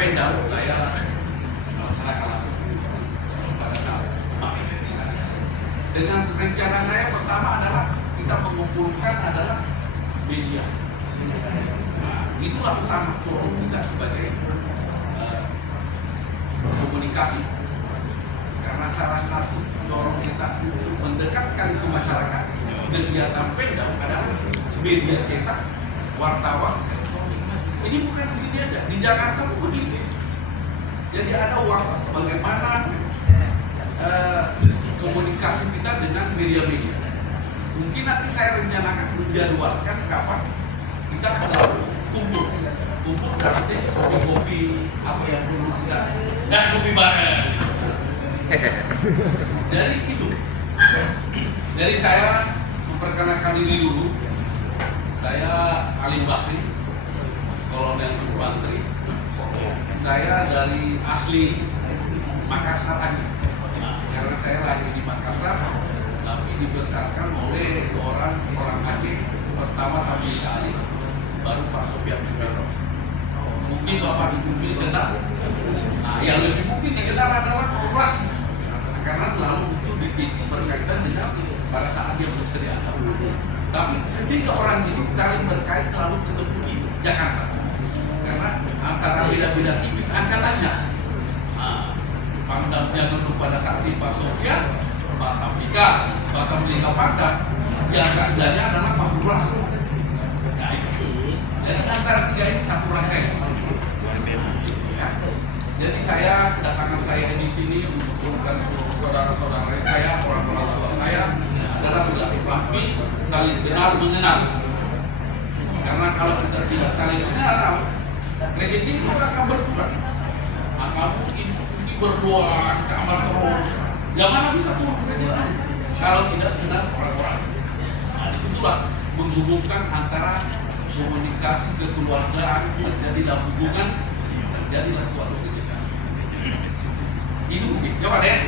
Pemda saya melaksanakan langsung pada saat dengan rencana saya pertama adalah kita mengumpulkan adalah media. Nah, itulah utama corong kita sebagai komunikasi, karena salah satu corong kita untuk mendekatkan ke masyarakat kegiatan Pemda adalah media cetak, wartawan. Ini bukan di sini aja, di Jakarta pun begitu. Jadi ada uang bagaimana komunikasi kita dengan media-media. Mungkin nanti saya rencanakan menjadwalkan kapan kita selalu kumpul berarti kopi apa yang perlu kita dan kopi bareng. Jadi itu. Jadi saya memperkenalkan diri dulu. Saya Alim Bakri, Kolonel Infanteri. Saya dari asli Makassar Aceh. Karena saya lahir di Makassar, tapi dibesarkan oleh seorang orang Aceh. Pertama Hamid Ali, baru Pak Sofian Pimero. Mungkin Bapak Ibu dikenal. Nah, yang lebih mungkin dikenal adalah korporasi. Karena selalu muncul di TV berkaitan dengan pada saat dia bekerja. Tapi ketiga orang ini saling berkait selalu ketemu di Jakarta. Karena antara beda-beda tipis angkatannya. Pangdamnya duduk pada saat itu Pak Sofian, Pak Afrika, Pak Tamlika Pangdam. Yang aslinya adalah Pak Furas. Nah, jadi antara tiga ini satu rangkaian. Jadi saya kedatangan saya di sini untuk saudara-saudara saya, orang-orang tua saya adalah sudah pahami, saling kenal mengenal. Karena kalau kita tidak saling kenal, rezeki itu akan berkurang. Maka mungkin berdoa kamar terus, yang mana bisa turun rezeki kalau tidak kenal orang-orang. Nah, disitulah menghubungkan antara komunikasi kekeluargaan, terjadilah hubungan, terjadilah suatu kegiatan. Itu mungkin, coba deh.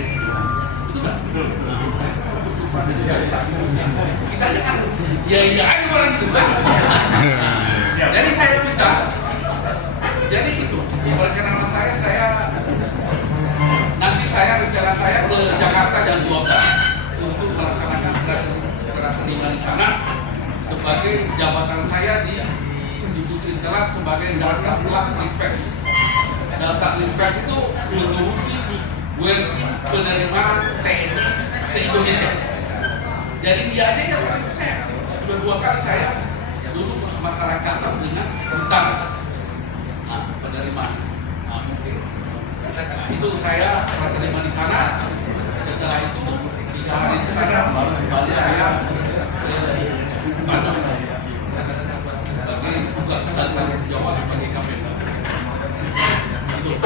Itu kan? Kita jangan, ya aja orang gitu kan. Jadi saya minta, jadi itu perkenalan saya nanti saya rencana saya ke Jakarta jam 12 untuk melaksanakan kegiatan di sana sebagai jabatan saya di Divisi Intelat sebagai Dasatlat Linpes. Dasatlat Linpes itu mengurusi penerima TNI se-Indonesia. Jadi dia aja yang sering saya. Sudah 2 kali saya duduk bersama masyarakat dengan tentang penerimaan. Nah, itu saya terima di sana. Setelah itu 3 hari di sana baru kembali saya ke Bandung sebagai tugas dan tanggung jawab sebagai KPK. Itu.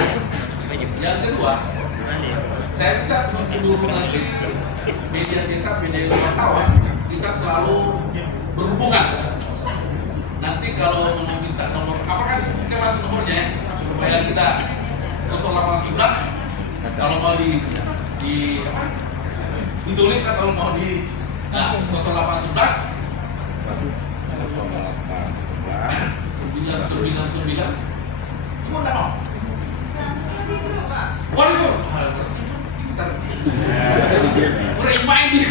Yang kedua, saya minta seluruh nanti media cetak, media wartawan kita selalu berhubungan. Nanti kalau mau minta nomor, apakah disebutkan langsung nomornya ya, supaya kita 0811 kalau mau ditulis atau mau di 0811 999 itu udah mau. Waduh, pintar. Remind dia.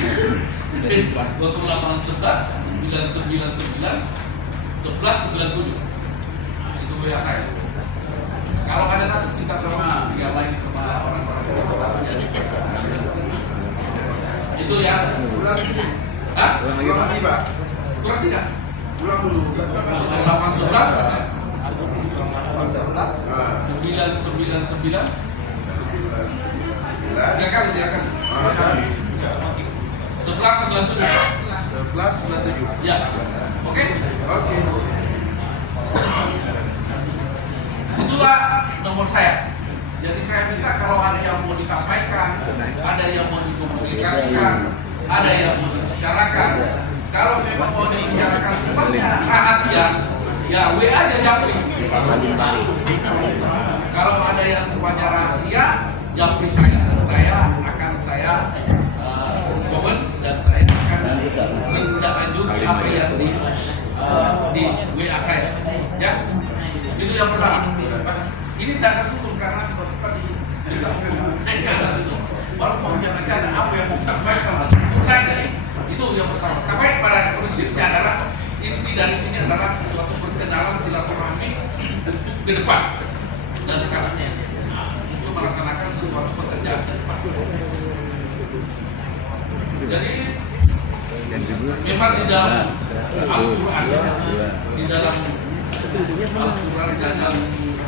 0811 999 1197. Nah, itu WA saya. Kalau ada satu kita sama yang lain sama orang-orang itu ya. Hah? Kurang lagi Pak. Kurang tidak? Kurang dulu. 0811 999 3 kali 1197. Ya. Oke? Oke. Itulah nomor saya. Jadi saya minta kalau ada yang mau disampaikan, ada yang mau dikomunikasikan, ada yang mau dibicarakan. Kalau memang mau dibicarakan semuanya rahasia, ya WA aja Japri. Kalau ada yang semuanya rahasia, Japri saya akan komen dan saya akan tindak lanjut apa yang di WA saya. Ya, itu yang pertama. ini tidak tersusun karena tiba-tiba bisa karena itu baru mau rencana apa yang mau disampaikan. Nah, jadi itu yang pertama. Tapi pada prinsipnya adalah inti dari sini adalah suatu perkenalan silaturahmi untuk ke depan dan sekarang untuk melaksanakan sesuatu pekerjaan ke depan. Jadi memang di dalam Al-Quran, di dalam Al-Quran, di dalam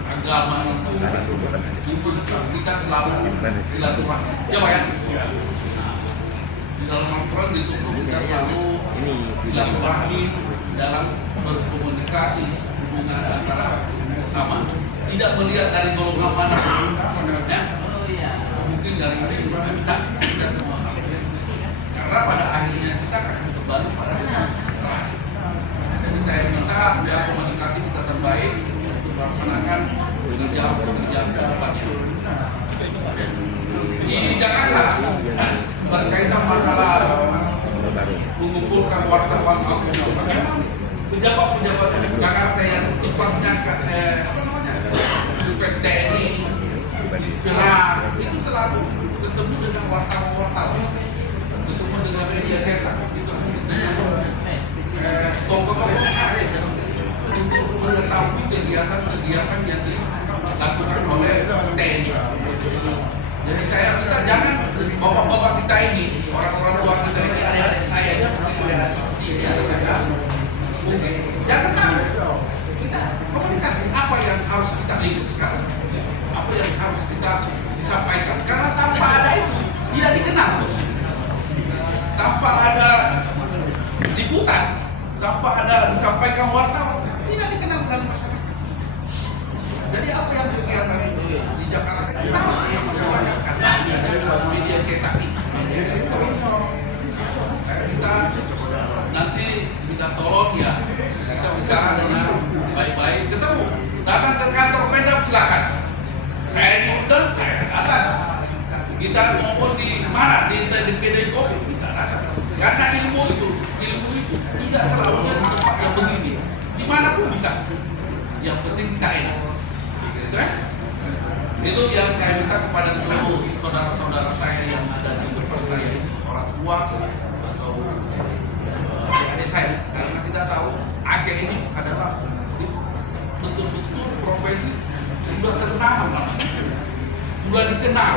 agama itu kita selalu silaturahmi. Ya Pak ya? Di dalam Al-Quran dituntut kita selalu silaturahmi dalam berkomunikasi hubungan antara sesama. Tidak melihat dari golongan mana, ya. Mungkin dari ini bisa semua sama. Karena pada akhirnya kita akan kembali pada terakhir. Jadi saya minta ya komunikasi kita terbaik untuk melaksanakan pekerjaan ke depannya. Di Jakarta berkaitan masalah mengumpulkan wartawan memang pejabat-pejabat di Jakarta yang sifatnya aspek TNI, Inspira itu selalu ketemu dengan wartawan, ketemu dengan media cetak, tokoh-tokoh untuk mengetahui kegiatan-kegiatan yang dilakukan oleh TNI. Jadi saya minta jangan bapak-bapak kita ini, orang-orang tua kita ini, adik-adik saya, mungkin jangan takut. Kita komunikasi apa yang harus kita lihat sekarang, apa yang harus kita disampaikan. Karena tanpa ada itu tidak dikenal, bos. Tanpa ada liputan, tanpa ada disampaikan wartawan, tidak dikenal dalam masyarakat. Jadi apa yang kegiatan itu di Jakarta kita masyarakat karena ada media cetak media elektronik. Kita nanti minta tolong ya kita bicara dengan baik-baik, ketemu, datang ke kantor Pemdam silakan. Saya diundang, saya datang. Kita ngumpul di mana di kedai kopi kita datang. Karena ilmu itu tidak selalu di tempat yang begini. Dimanapun bisa. Yang penting kita enak. Kan? Itu yang saya minta kepada seluruh saudara-saudara saya yang ada di depan saya ini, orang tua atau adik saya, karena kita tahu Aceh ini adalah betul-betul profesi sudah terkenal, sudah dikenal.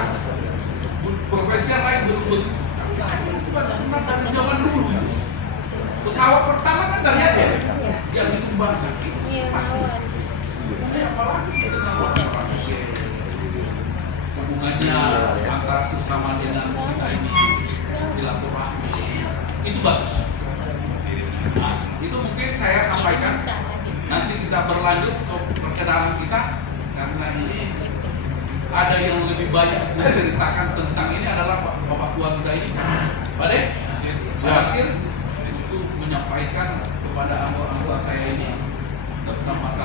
Profesi yang lain betul-betul, tapi Aceh sudah dikenal dari zaman dulu. Pesawat pertama kan dari Aceh yang disumbangkan. Apalagi hubungannya antara sesama dengan kita ini silaturahmi itu bagus. Nah, itu mungkin saya sampaikan. Nanti kita berlanjut ke perkenalan kita karena ini ada yang lebih banyak menceritakan tentang ini adalah bapak tua kita ini, Pak Dek, Basir itu menyampaikan kepada anggota saya ini tentang masalah